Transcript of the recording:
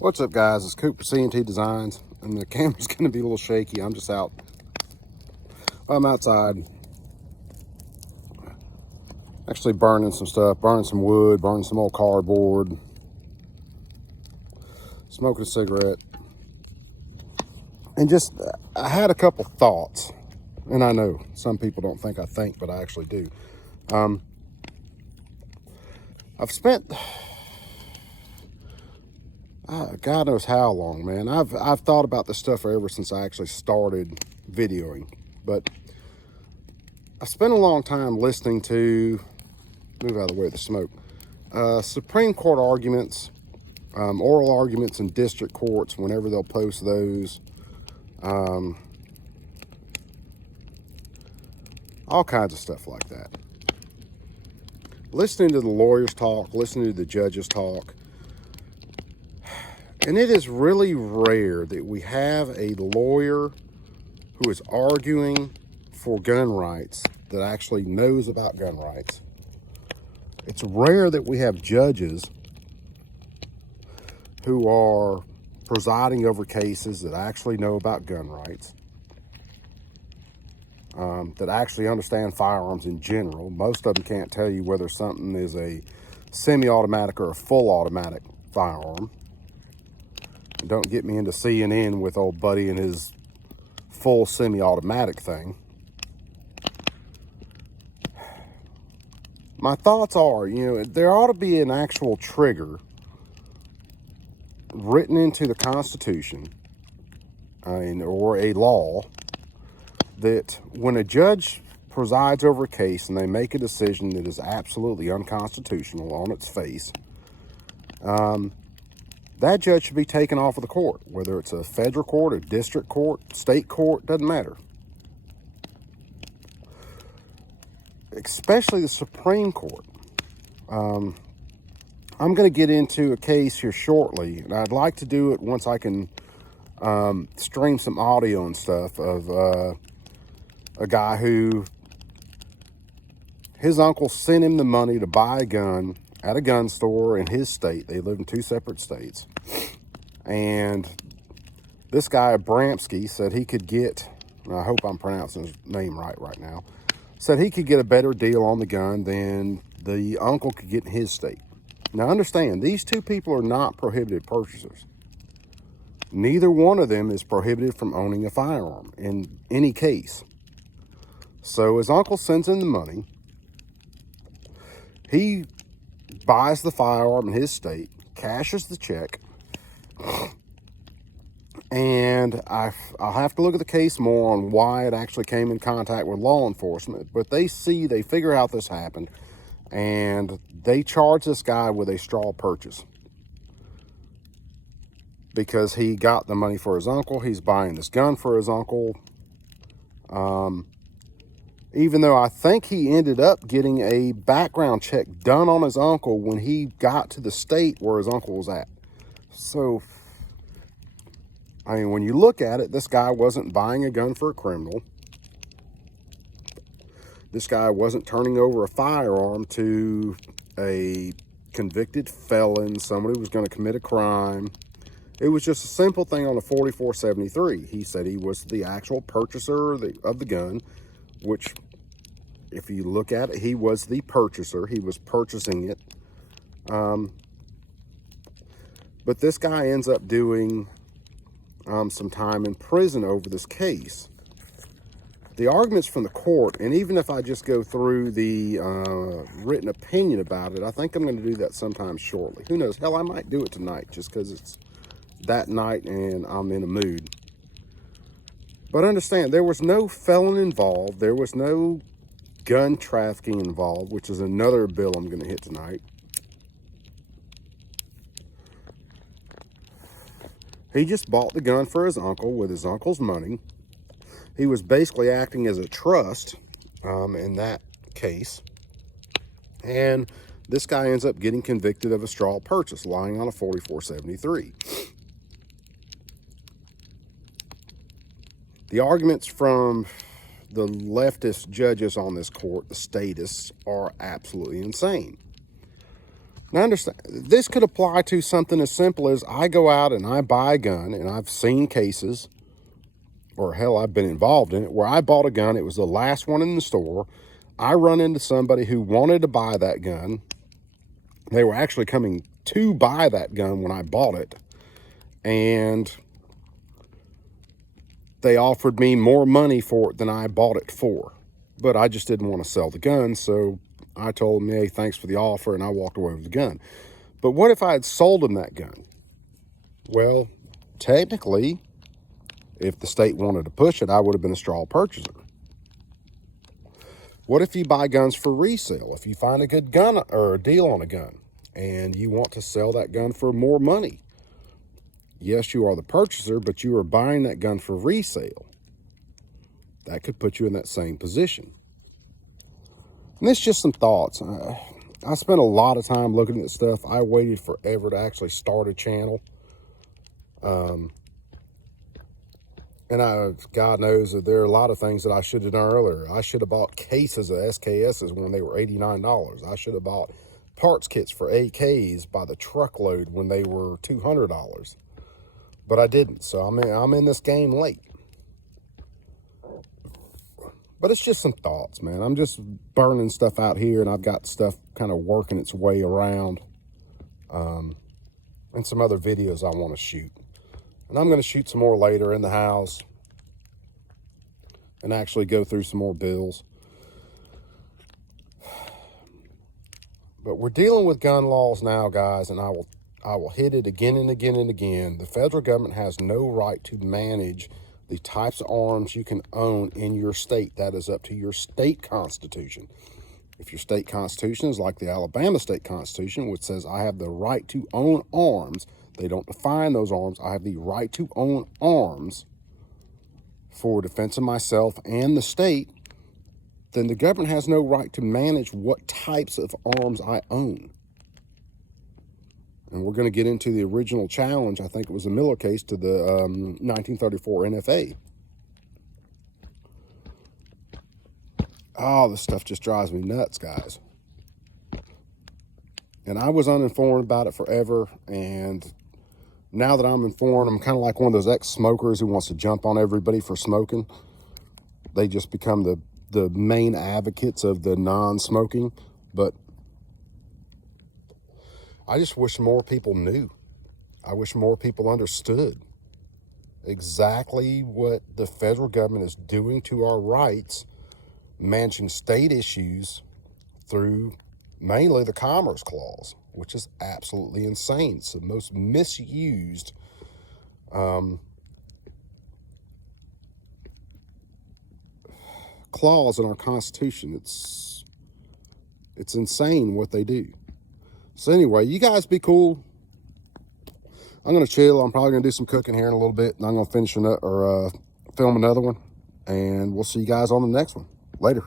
What's up, guys? It's Cooper C&T Designs, and the camera's going to be a little shaky. I'm just out. I'm outside, actually burning some stuff, burning some wood, burning some old cardboard, smoking a cigarette, and just I had a couple thoughts, and I know some people don't think I think, but I actually do. I've spent God knows how long, man. I've thought about this stuff ever since I actually started videoing, but I spent a long time listening to, move out of the way of the smoke, Supreme Court arguments, oral arguments in district courts whenever they'll post those, all kinds of stuff like that. Listening to the lawyers talk, listening to the judges talk, and it is really rare that we have a lawyer who is arguing for gun rights that actually knows about gun rights. It's rare that we have judges who are presiding over cases that actually know about gun rights, that actually understand firearms in general. Most of them can't tell you whether something is a semi-automatic or a full automatic firearm. Don't get me into CNN with old buddy and his full semi-automatic thing. My thoughts are, there ought to be an actual trigger written into the Constitution, or a law, that when a judge presides over a case and they make a decision that is absolutely unconstitutional on its face, that judge should be taken off of the court, whether it's a federal court, a district court, state court, doesn't matter. Especially the Supreme Court. I'm going to get into a case here shortly, and I'd like to do it once I can stream some audio and stuff of a guy who, his uncle sent him the money to buy a gun at a gun store in his state. They live in two separate states. And this guy, Abramski, said he could get, and I hope I'm pronouncing his name right now, said he could get a better deal on the gun than the uncle could get in his state. Now understand, these two people are not prohibited purchasers. Neither one of them is prohibited from owning a firearm in any case. So his uncle sends him the money. He buys the firearm in his state, cashes the check, and I'll have to look at the case more on why it actually came in contact with law enforcement, but they figure out this happened, and they charge this guy with a straw purchase because he got the money for his uncle. He's buying this gun for his uncle. Even though I think he ended up getting a background check done on his uncle when he got to the state where his uncle was at. So, when you look at it, this guy wasn't buying a gun for a criminal. This guy wasn't turning over a firearm to a convicted felon, somebody who was going to commit a crime. It was just a simple thing on a 4473. He said he was the actual purchaser of the gun, which, if you look at it, he was the purchaser. He was purchasing it. But this guy ends up doing some time in prison over this case. The arguments from the court, and even if I just go through the written opinion about it, I think I'm going to do that sometime shortly. Who knows? Hell, I might do it tonight just because it's that night and I'm in a mood. But understand, there was no felon involved. There was no gun trafficking involved, which is another bill I'm going to hit tonight. He just bought the gun for his uncle with his uncle's money. He was basically acting as a trust in that case. And this guy ends up getting convicted of a straw purchase, lying on a 4473. The arguments from the leftist judges on this court, the statists, are absolutely insane. Now understand, this could apply to something as simple as I go out and I buy a gun, and I've seen cases, or hell, I've been involved in it, where I bought a gun. It was the last one in the store. I run into somebody who wanted to buy that gun. They were actually coming to buy that gun when I bought it. And they offered me more money for it than I bought it for. But I just didn't want to sell the gun, so I told them, hey, thanks for the offer, and I walked away with the gun. But what if I had sold them that gun? Well, technically, if the state wanted to push it, I would have been a straw purchaser. What if you buy guns for resale? If you find a good gun or a deal on a gun and you want to sell that gun for more money, yes, you are the purchaser, but you are buying that gun for resale. That could put you in that same position. And it's just some thoughts. I spent a lot of time looking at this stuff. I waited forever to actually start a channel. And God knows that there are a lot of things that I should have done earlier. I should have bought cases of SKSs when they were $89. I should have bought parts kits for AKs by the truckload when they were $200. But I didn't, so I'm in this game late. But it's just some thoughts, man. I'm just burning stuff out here, and I've got stuff kind of working its way around. And some other videos I want to shoot. And I'm going to shoot some more later in the house and actually go through some more bills. But we're dealing with gun laws now, guys, and I will hit it again and again and again. The federal government has no right to manage the types of arms you can own in your state. That is up to your state constitution. If your state constitution is like the Alabama state constitution, which says I have the right to own arms, they don't define those arms. I have the right to own arms for defense of myself and the state, then the government has no right to manage what types of arms I own. And we're going to get into the original challenge, I think it was a Miller case, to the 1934 NFA. Oh, this stuff just drives me nuts, guys. And I was uninformed about it forever, and now that I'm informed, I'm kind of like one of those ex-smokers who wants to jump on everybody for smoking. They just become the main advocates of the non-smoking. But I just wish more people knew. I wish more people understood exactly what the federal government is doing to our rights, managing state issues through mainly the Commerce Clause, which is absolutely insane. It's the most misused clause in our Constitution. It's insane what they do. So anyway, you guys be cool. I'm going to chill. I'm probably going to do some cooking here in a little bit, and I'm going to finish film another one, and we'll see you guys on the next one. Later.